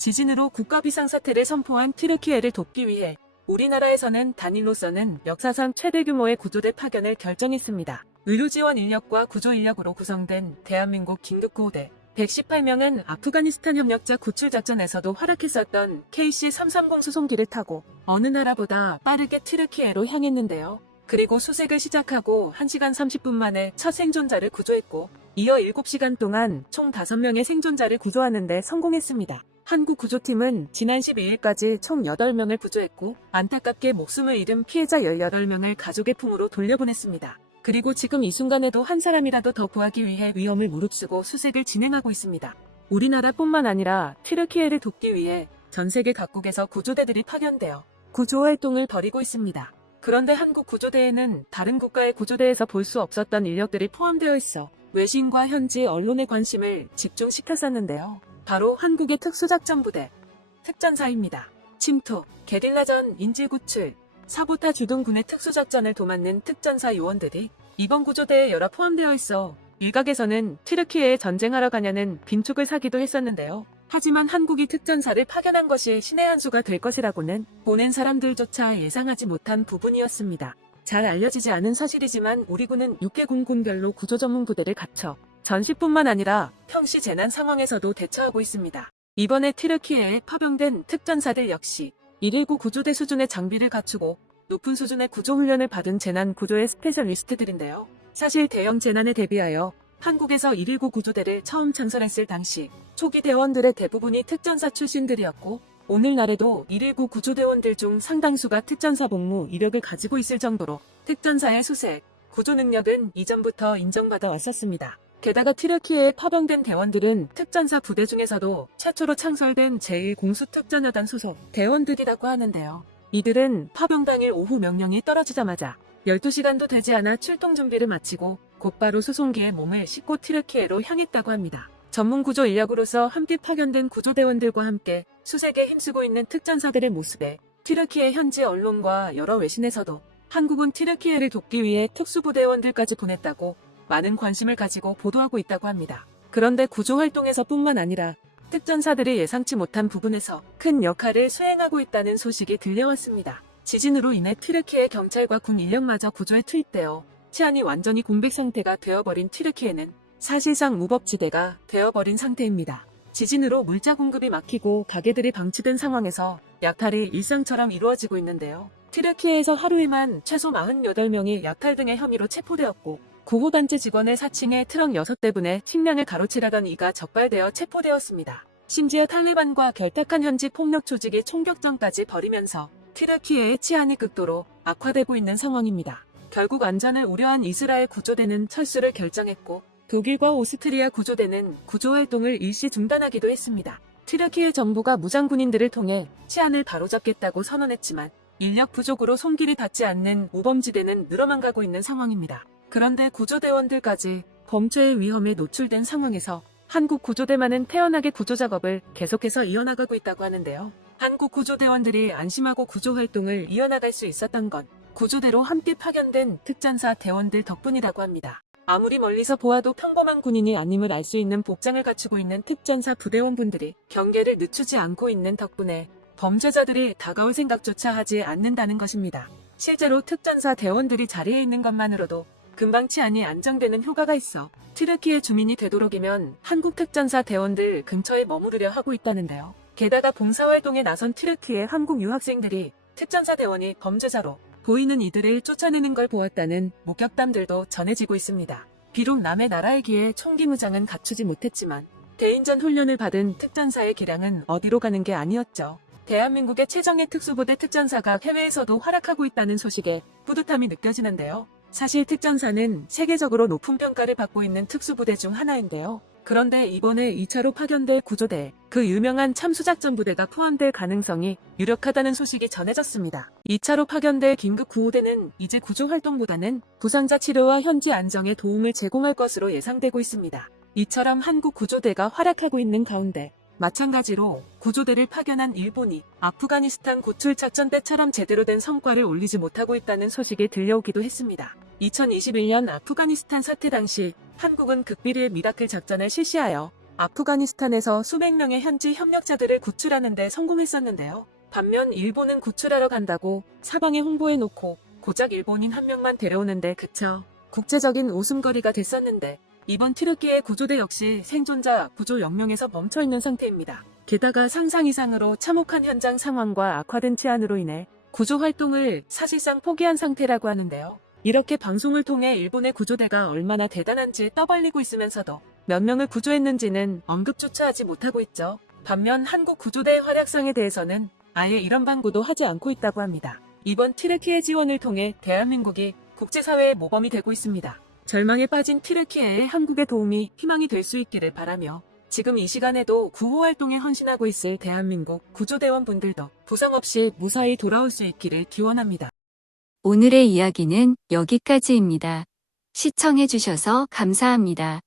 지진으로 국가 비상사태를 선포한 튀르키예를 돕기 위해 우리나라에서는 단일로서는 역사상 최대 규모의 구조대 파견을 결정했습니다. 의료지원 인력과 구조 인력으로 구성된 대한민국 긴급구호대 118명은 아프가니스탄 협력자 구출작전에서도 활약했었던 KC-330 수송기를 타고 어느 나라보다 빠르게 튀르키예로 향했는데요. 그리고 수색을 시작하고 1시간 30분 만에 첫 생존자를 구조했고 이어 7시간 동안 총 5명의 생존자를 구조하는 데 성공했습니다. 한국 구조팀은 지난 12일까지 총 8명을 구조했고 안타깝게 목숨을 잃은 피해자 18명을 가족의 품으로 돌려보냈습니다. 그리고 지금 이 순간에도 한 사람이라도 더 구하기 위해 위험을 무릅쓰고 수색을 진행하고 있습니다. 우리나라뿐만 아니라 튀르키예를 돕기 위해 전 세계 각국에서 구조대들이 파견되어 구조활동을 벌이고 있습니다. 그런데 한국 구조대에는 다른 국가의 구조대에서 볼 수 없었던 인력들이 포함되어 있어 외신과 현지 언론의 관심을 집중시켰었는데요. 바로 한국의 특수작전부대, 특전사입니다. 침투, 게릴라전, 인질구출, 사보타주 등 군의 특수작전을 도맡는 특전사 요원들이 이번 구조대에 여러 포함되어 있어 일각에서는 튀르키예에 전쟁하러 가냐는 빈축을 사기도 했었는데요. 하지만 한국이 특전사를 파견한 것이 신의 한 수가 될 것이라고는 보낸 사람들조차 예상하지 못한 부분이었습니다. 잘 알려지지 않은 사실이지만 우리 군은 6개군 군별로 구조 전문 부대를 갖춰 전시뿐만 아니라 평시 재난 상황에서도 대처하고 있습니다. 이번에 튀르키예에 파병된 특전사들 역시 119 구조대 수준의 장비를 갖추고 높은 수준의 구조훈련을 받은 재난 구조의 스페셜리스트들인데요. 사실 대형 재난에 대비하여 한국에서 119 구조대를 처음 창설했을 당시 초기 대원들의 대부분이 특전사 출신들이었고 오늘날에도 119 구조대원들 중 상당수가 특전사 복무 이력을 가지고 있을 정도로 특전사의 수색, 구조 능력은 이전부터 인정받아 왔었습니다. 게다가 튀르키예에 파병된 대원들은 특전사 부대 중에서도 최초로 창설된 제1공수특전여단 소속 대원들이라고 하는데요. 이들은 파병 당일 오후 명령이 떨어지자마자 12시간도 되지 않아 출동 준비를 마치고 곧바로 수송기에 몸을 싣고 튀르키예로 향했다고 합니다. 전문 구조 인력으로서 함께 파견된 구조대원들과 함께 수색에 힘쓰고 있는 특전사들의 모습에 튀르키예 현지 언론과 여러 외신에서도 한국은 튀르키예를 돕기 위해 특수부대원들까지 보냈다고 많은 관심을 가지고 보도하고 있다고 합니다. 그런데 구조활동에서 뿐만 아니라 특전사들이 예상치 못한 부분에서 큰 역할을 수행하고 있다는 소식이 들려왔습니다. 지진으로 인해 튀르키예 경찰과 군 인력마저 구조에 투입되어 치안이 완전히 공백 상태가 되어버린 튀르키예는 사실상 무법지대가 되어버린 상태입니다. 지진으로 물자 공급이 막히고 가게들이 방치된 상황에서 약탈이 일상처럼 이루어지고 있는데요. 튀르키예에서 하루에만 최소 48명이 약탈 등의 혐의로 체포되었고 구호단체 직원의 사칭에 트럭 6대분의 식량을 가로채려던 이가 적발되어 체포되었습니다. 심지어 탈리반과 결탁한 현지 폭력 조직이 총격전까지 벌이면서 튀르키예의 치안이 극도로 악화되고 있는 상황입니다. 결국 안전을 우려한 이스라엘 구조대는 철수를 결정했고 독일과 오스트리아 구조대는 구조활동을 일시 중단하기도 했습니다. 튀르키예 정부가 무장군인들을 통해 치안을 바로잡겠다고 선언했지만 인력 부족으로 손길이 닿지 않는 우범지대는 늘어만 가고 있는 상황입니다. 그런데 구조대원들까지 범죄의 위험에 노출된 상황에서 한국 구조대만은 태연하게 구조작업을 계속해서 이어나가고 있다고 하는데요. 한국 구조대원들이 안심하고 구조활동을 이어나갈 수 있었던 건 구조대로 함께 파견된 특전사 대원들 덕분이라고 합니다. 아무리 멀리서 보아도 평범한 군인이 아님을 알 수 있는 복장을 갖추고 있는 특전사 부대원분들이 경계를 늦추지 않고 있는 덕분에 범죄자들이 다가올 생각조차 하지 않는다는 것입니다. 실제로 특전사 대원들이 자리에 있는 것만으로도 금방 치안이 안정되는 효과가 있어 튀르키예 주민이 되도록이면 한국 특전사 대원들 근처에 머무르려 하고 있다는데요. 게다가 봉사활동에 나선 튀르키예 한국 유학생들이 특전사 대원이 범죄자로 보이는 이들을 쫓아내는 걸 보았다는 목격담들도 전해지고 있습니다. 비록 남의 나라이기에 총기 무장은 갖추지 못했지만 대인전 훈련을 받은 특전사의 기량은 어디로 가는 게 아니었죠. 대한민국의 최정예 특수부대 특전사가 해외에서도 활약하고 있다는 소식에 뿌듯함이 느껴지는데요. 사실 특전사는 세계적으로 높은 평가를 받고 있는 특수부대 중 하나인데요. 그런데 이번에 2차로 파견될 구조대, 그 유명한 참수작전부대가 포함될 가능성이 유력하다는 소식이 전해졌습니다. 2차로 파견될 긴급구호대는 이제 구조활동보다는 부상자 치료와 현지 안정에 도움을 제공할 것으로 예상되고 있습니다. 이처럼 한국 구조대가 활약하고 있는 가운데 마찬가지로 구조대를 파견한 일본이 아프가니스탄 구출작전 때처럼 제대로 된 성과를 올리지 못하고 있다는 소식이 들려오기도 했습니다. 2021년 아프가니스탄 사태 당시 한국은 극비리의 미라클 작전을 실시하여 아프가니스탄에서 수백 명의 현지 협력자들을 구출하는 데 성공했었는데요. 반면 일본은 구출하러 간다고 사방에 홍보해놓고 고작 일본인 한 명만 데려오는데 그쳐 국제적인 웃음거리가 됐었는데 이번 튀르키예 구조대 역시 생존자 구조 0명에서 멈춰있는 상태입니다. 게다가 상상 이상으로 참혹한 현장 상황과 악화된 치안으로 인해 구조 활동을 사실상 포기한 상태라고 하는데요. 이렇게 방송을 통해 일본의 구조대가 얼마나 대단한지 떠벌리고 있으면서도 몇 명을 구조했는지는 언급조차 하지 못하고 있죠. 반면 한국 구조대의 활약상에 대해서는 아예 이런 방구도 하지 않고 있다고 합니다. 이번 튀르키예 지원을 통해 대한민국이 국제사회의 모범이 되고 있습니다. 절망에 빠진 튀르키예에 한국의 도움이 희망이 될 수 있기를 바라며 지금 이 시간에도 구호 활동에 헌신하고 있을 대한민국 구조대원 분들도 부상 없이 무사히 돌아올 수 있기를 기원합니다. 오늘의 이야기는 여기까지입니다. 시청해주셔서 감사합니다.